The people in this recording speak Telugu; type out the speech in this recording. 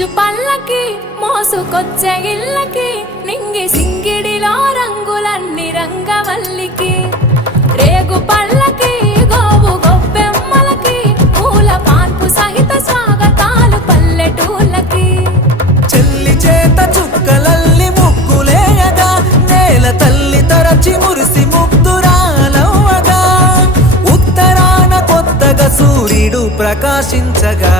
మంచు పల్లకి మోసుకొచ్చే ఇళ్ళకి నింగి సింగిడిలో రంగులన్నీ రంగవల్లికి రేగు పల్లకి గోవు గొబ్బెమ్మలకి పూల పాన్పు సహిత స్వాగతాలు పల్లెటూళ్ళకి చెల్లి చేత చుక్కలల్లి ముగ్గులేయగా నేల తల్లి తరచి మురిసి ముగ్ధురాలవ్వగా ఉత్తరాన కొత్తగా సూర్యుడు ప్రకాశించగా